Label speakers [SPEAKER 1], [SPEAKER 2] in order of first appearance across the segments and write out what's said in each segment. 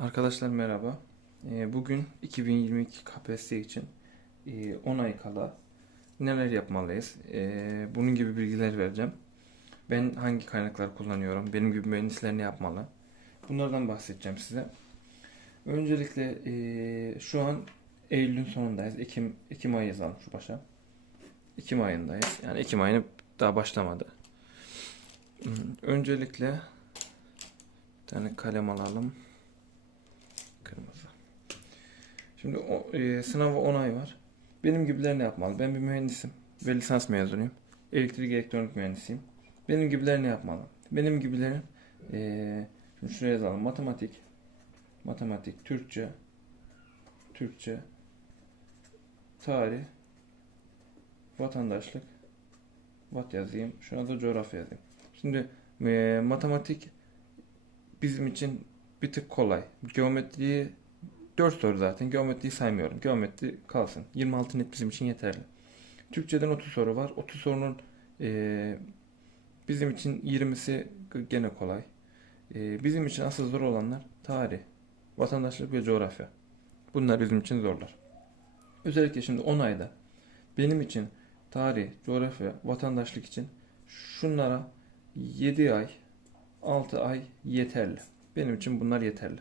[SPEAKER 1] Arkadaşlar merhaba. Ee, Bugün 2022 KPSS için e, 10 ay kala neler yapmalıyız? Ee, Bunun gibi bilgiler vereceğim. Ben hangi kaynaklar kullanıyorum? Benim gibi mühendisler ne yapmalı? Bunlardan bahsedeceğim size. Öncelikle e, şu an Eylül'ün sonundayız. Ekim, Ekim ayı yazalım şu başa. Ekim ayındayız. Yani Ekim ayını daha başlamadı. Öncelikle bir tane kalem alalım. Şimdi o, e, sınava 10 ay var. Benim gibiler ne yapmalı? Ben bir mühendisim ve lisans mezunuyum. Elektrik elektronik mühendisiyim. Benim gibiler ne yapmalı? Benim gibilerin e, şimdi şuraya yazalım. Matematik, matematik, Türkçe, Türkçe, tarih, vatandaşlık, vat yazayım. Şuna da coğrafya yazayım. Şimdi e, matematik bizim için bir tık kolay. Geometriyi 4 soru zaten. Geometriyi saymıyorum. Geometri kalsın. 26 net bizim için yeterli. Türkçeden 30 soru var. 30 sorunun eee, bizim için 20'si gene kolay. Eee, bizim için asıl zor olanlar tarih, vatandaşlık ve coğrafya. Bunlar bizim için zorlar. Özellikle şimdi 10 ayda benim için tarih, coğrafya, vatandaşlık için şunlara 7 ay, 6 ay yeterli. Benim için bunlar yeterli.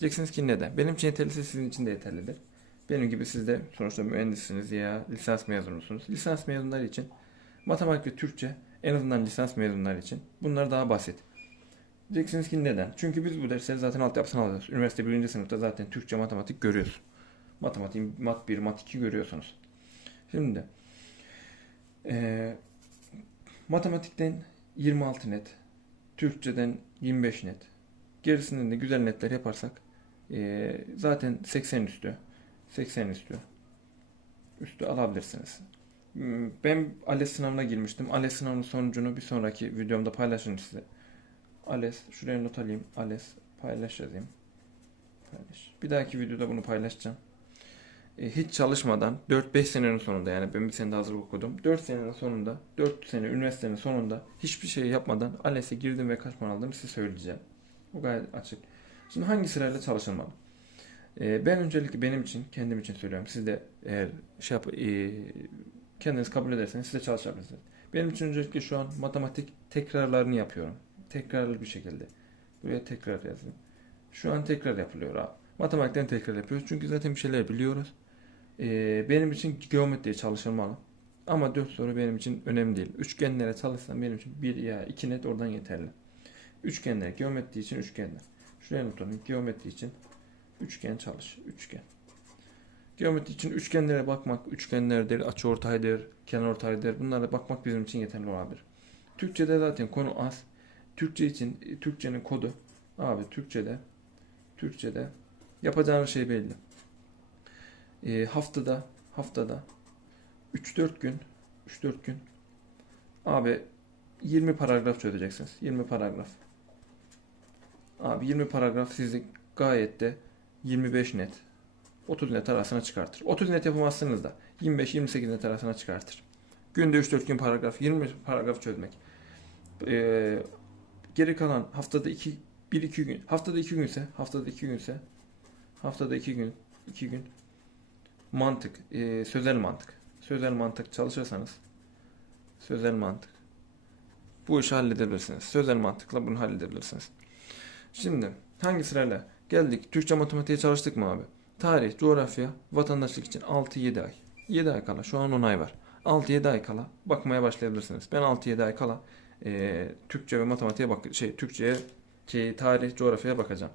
[SPEAKER 1] Diyeceksiniz ki neden? Benim için yeterliyse sizin için de yeterlidir. Benim gibi siz de sonuçta mühendissiniz ya lisans mezunusunuz. Lisans mezunları için matematik ve Türkçe en azından lisans mezunları için bunlar daha basit. Diyeceksiniz ki neden? Çünkü biz bu dersleri zaten altyapısını alıyoruz. Üniversite birinci sınıfta zaten Türkçe, matematik görüyoruz. Matematik, mat 1, mat 2 görüyorsunuz. Şimdi eee, matematikten 26 net, Türkçeden 25 net, Gerisinden de güzel netler yaparsak eee, zaten 80 üstü 80 üstü üstü alabilirsiniz. Hmm, Ben ALES sınavına girmiştim. ALES sınavının sonucunu bir sonraki videomda paylaşırım size. ALES şuraya not alayım. ALES paylaş yazayım. Paylaş. Bir dahaki videoda bunu paylaşacağım. E, hiç çalışmadan 4-5 senenin sonunda yani ben bir sene hazırlık okudum. 4 senenin sonunda 4 sene üniversitenin sonunda hiçbir şey yapmadan ALES'e girdim ve kaç puan aldım size söyleyeceğim. Bu gayet açık. Şimdi hangi sırayla çalışılmalı? Ee, ben öncelikle benim için, kendim için söylüyorum. Siz de eğer şey yap, e, kendiniz kabul ederseniz siz de çalışabilirsiniz. Benim için öncelikle şu an matematik tekrarlarını yapıyorum. Tekrarlı bir şekilde. Buraya tekrar yazayım. Şu an tekrar yapılıyor abi. Matematikten tekrar yapıyoruz. Çünkü zaten bir şeyler biliyoruz. Ee, benim için geometriye çalışılmalı. Ama 4 soru benim için önemli değil. Üçgenlere çalışsam benim için 1 ya 2 net oradan yeterli. Üçgenler, geometri için üçgenler. Şuraya not alayım. Geometri için üçgen çalış. Üçgen. Geometri için üçgenlere bakmak, üçgenlerdir, açıortaydır, kenarortaydır. Bunlara bakmak bizim için yeterli olabilir. Türkçede zaten konu az. Türkçe için e, Türkçenin kodu abi Türkçede Türkçede yapacağınız şey belli. E, haftada haftada 3-4 gün 3-4 gün abi 20 paragraf çözeceksiniz. 20 paragraf. Abi 20 paragraf sizi gayet de 25 net 30 net arasına çıkartır. 30 net yapamazsınız da 25-28 net arasına çıkartır. Günde 3-4 gün paragraf 20 paragraf çözmek. Ee, geri kalan haftada 2 1-2 gün haftada 2 günse haftada 2 günse haftada 2 gün 2 gün mantık e, sözel mantık sözel mantık çalışırsanız sözel mantık bu işi halledebilirsiniz. Sözel mantıkla bunu halledebilirsiniz. Şimdi hangi sırayla geldik? Türkçe matematiğe çalıştık mı abi? Tarih, coğrafya, vatandaşlık için 6-7 ay. 7 ay kala. Şu an 10 ay var. 6-7 ay kala bakmaya başlayabilirsiniz. Ben 6-7 ay kala e, Türkçe ve matematiğe bak şey Türkçe'ye şey, tarih, coğrafyaya bakacağım.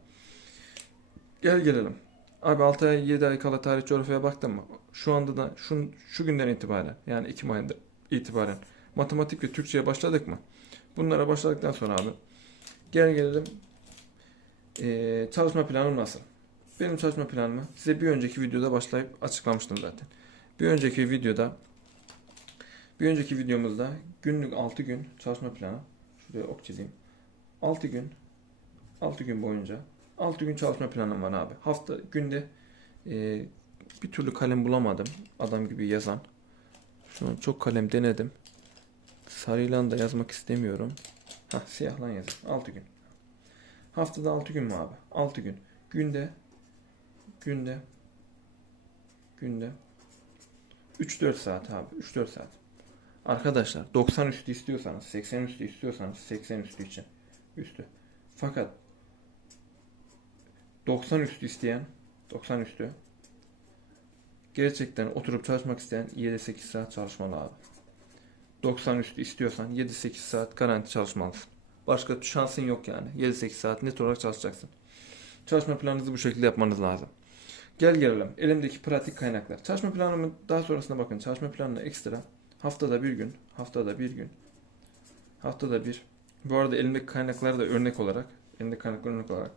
[SPEAKER 1] Gel gelelim. Abi 6 ay 7 ay kala tarih coğrafyaya baktım mı? Şu anda da şu, şu günden itibaren yani Ekim ayında itibaren matematik ve Türkçe'ye başladık mı? Bunlara başladıktan sonra abi gel gelelim Ee, çalışma planım nasıl? Benim çalışma planımı size bir önceki videoda başlayıp açıklamıştım zaten. Bir önceki videoda bir önceki videomuzda günlük 6 gün çalışma planı şuraya ok çizeyim. 6 gün 6 gün boyunca 6 gün çalışma planım var abi. Hafta günde e, bir türlü kalem bulamadım. Adam gibi yazan. Şu an çok kalem denedim. Sarıyla da yazmak istemiyorum. Hah siyahla yazayım. 6 gün. Haftada 6 gün mü abi? 6 gün. günde günde günde 3-4 saat abi 3-4 saat. Arkadaşlar 90 üstü istiyorsanız 80 üstü istiyorsanız 80 üstü için üstü. Fakat 90 üstü isteyen 90 üstü gerçekten oturup çalışmak isteyen 7-8 saat çalışmalı abi. 90 üstü istiyorsan 7-8 saat garanti çalışmalısın. Başka şansın yok yani. 7-8 saat net olarak çalışacaksın. Çalışma planınızı bu şekilde yapmanız lazım. Gel gelelim. Elimdeki pratik kaynaklar. Çalışma planımın daha sonrasına bakın. Çalışma planına ekstra haftada bir gün, haftada bir gün, haftada bir. Bu arada elimdeki kaynaklar da örnek olarak, elimdeki kaynaklar örnek olarak.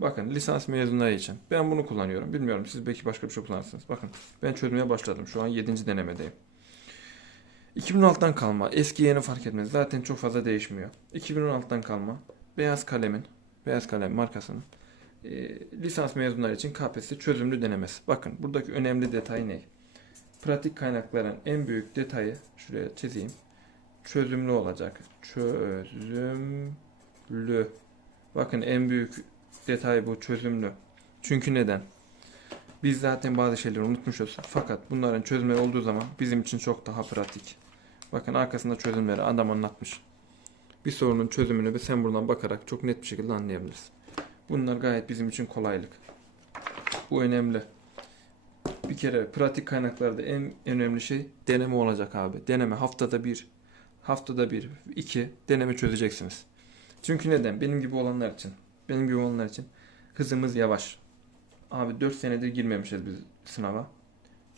[SPEAKER 1] Bakın lisans mezunları için. Ben bunu kullanıyorum. Bilmiyorum siz belki başka bir şey kullanırsınız. Bakın ben çözmeye başladım. Şu an 7. denemedeyim. 2016'dan kalma. Eski yeni fark etmez. Zaten çok fazla değişmiyor. 2016'dan kalma. Beyaz kalemin, beyaz kalem markasının e, lisans mezunları için KPSS çözümlü denemesi. Bakın buradaki önemli detay ne? Pratik kaynakların en büyük detayı şuraya çizeyim. Çözümlü olacak. Çözümlü. Bakın en büyük detay bu çözümlü. Çünkü neden? Biz zaten bazı şeyleri unutmuşuz. Fakat bunların çözümleri olduğu zaman bizim için çok daha pratik. Bakın arkasında çözümleri adam anlatmış. Bir sorunun çözümünü ve sen buradan bakarak çok net bir şekilde anlayabilirsin. Bunlar gayet bizim için kolaylık. Bu önemli. Bir kere pratik kaynaklarda en önemli şey deneme olacak abi. Deneme haftada bir, haftada bir, iki deneme çözeceksiniz. Çünkü neden? Benim gibi olanlar için, benim gibi olanlar için hızımız yavaş. Abi 4 senedir girmemişiz biz sınava.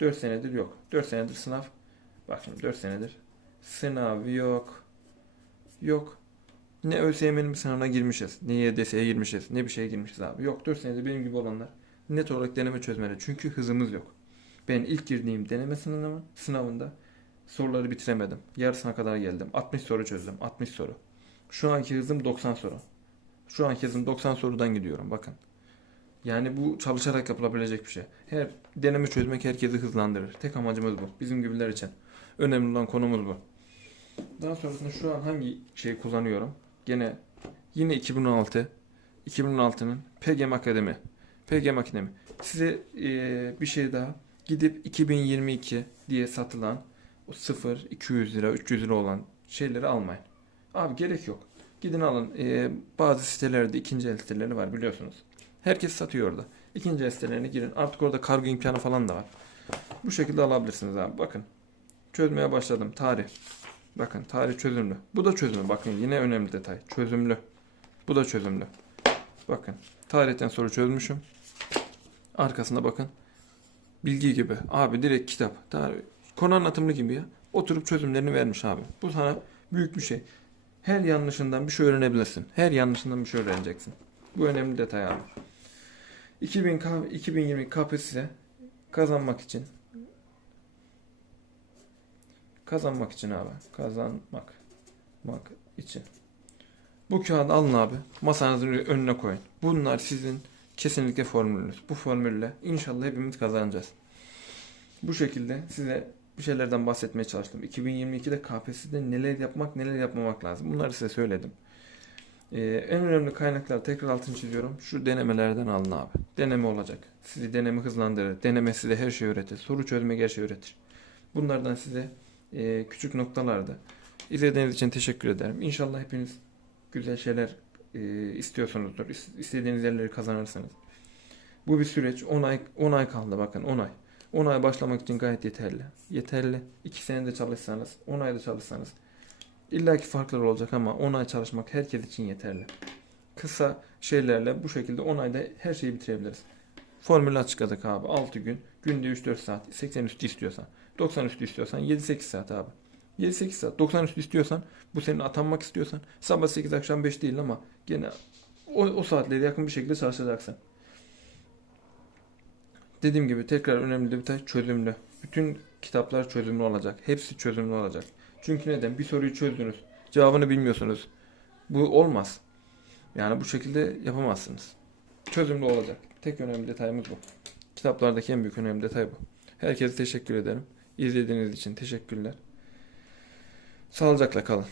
[SPEAKER 1] 4 senedir yok. 4 senedir sınav. Bak şimdi 4 senedir sınav yok. Yok. Ne ÖSYM'nin bir sınavına girmişiz, ne YDS'ye girmişiz, ne bir şeye girmişiz abi. Yok 4 senedir benim gibi olanlar net olarak deneme çözmeli. Çünkü hızımız yok. Ben ilk girdiğim deneme sınavı, sınavında soruları bitiremedim. Yarısına kadar geldim. 60 soru çözdüm. 60 soru. Şu anki hızım 90 soru. Şu anki hızım 90 sorudan gidiyorum bakın. Yani bu çalışarak yapılabilecek bir şey. Her deneme çözmek herkesi hızlandırır. Tek amacımız bu. Bizim gibiler için. Önemli olan konumuz bu. Daha sonrasında şu an hangi şeyi kullanıyorum? Gene yine 2016 2016'nın PGM Akademi. PGM Akademi. Size eee, bir şey daha gidip 2022 diye satılan o 0 200 lira 300 lira olan şeyleri almayın. Abi gerek yok. Gidin alın. Eee, bazı sitelerde ikinci el siteleri var biliyorsunuz. Herkes satıyor orada. İkinci el sitelerine girin. Artık orada kargo imkanı falan da var. Bu şekilde alabilirsiniz abi. Bakın. Çözmeye başladım. Tarih. Bakın tarih çözümlü. Bu da çözümlü. Bakın yine önemli detay. Çözümlü. Bu da çözümlü. Bakın tarihten soru çözmüşüm. Arkasında bakın. Bilgi gibi. Abi direkt kitap. Tarih. Konu anlatımlı gibi ya. Oturup çözümlerini vermiş abi. Bu sana büyük bir şey. Her yanlışından bir şey öğrenebilirsin. Her yanlışından bir şey öğreneceksin. Bu önemli detay abi. 2000 K- 2020 KPSS kazanmak için Kazanmak için abi. Kazanmak. Mak için. Bu kağıdı alın abi. Masanızın önüne koyun. Bunlar sizin kesinlikle formülünüz. Bu formülle inşallah hepimiz kazanacağız. Bu şekilde size bir şeylerden bahsetmeye çalıştım. 2022'de KPSS'de neler yapmak neler yapmamak lazım. Bunları size söyledim. Ee, en önemli kaynaklar tekrar altını çiziyorum. Şu denemelerden alın abi. Deneme olacak. Sizi deneme hızlandırır. Deneme size her şeyi öğretir. Soru çözmek her şeyi öğretir. Bunlardan size e, küçük noktalardı. İzlediğiniz için teşekkür ederim. İnşallah hepiniz güzel şeyler e, istiyorsunuzdur. İs- İstediğiniz yerleri kazanırsınız. Bu bir süreç. 10 ay 10 ay kaldı bakın 10 ay. 10 ay başlamak için gayet yeterli. Yeterli. 2 senede çalışsanız, 10 ayda çalışsanız İlla ki farklar olacak ama 10 ay çalışmak herkes için yeterli. Kısa şeylerle bu şekilde 10 ayda her şeyi bitirebiliriz. Formülü açıkladık abi. 6 gün, günde 3-4 saat, 80 üstü istiyorsan, 90 üstü istiyorsan 7-8 saat abi. 7-8 saat, 90 üstü istiyorsan, bu senin atanmak istiyorsan, sabah 8 akşam 5 değil ama gene o, o saatlere yakın bir şekilde çalışacaksın. Dediğim gibi tekrar önemli detay çözümlü. Bütün kitaplar çözümlü olacak. Hepsi çözümlü olacak. Çünkü neden? Bir soruyu çözdünüz. Cevabını bilmiyorsunuz. Bu olmaz. Yani bu şekilde yapamazsınız. Çözümlü olacak. Tek önemli detayımız bu. Kitaplardaki en büyük önemli detay bu. Herkese teşekkür ederim. İzlediğiniz için teşekkürler. Sağlıcakla kalın.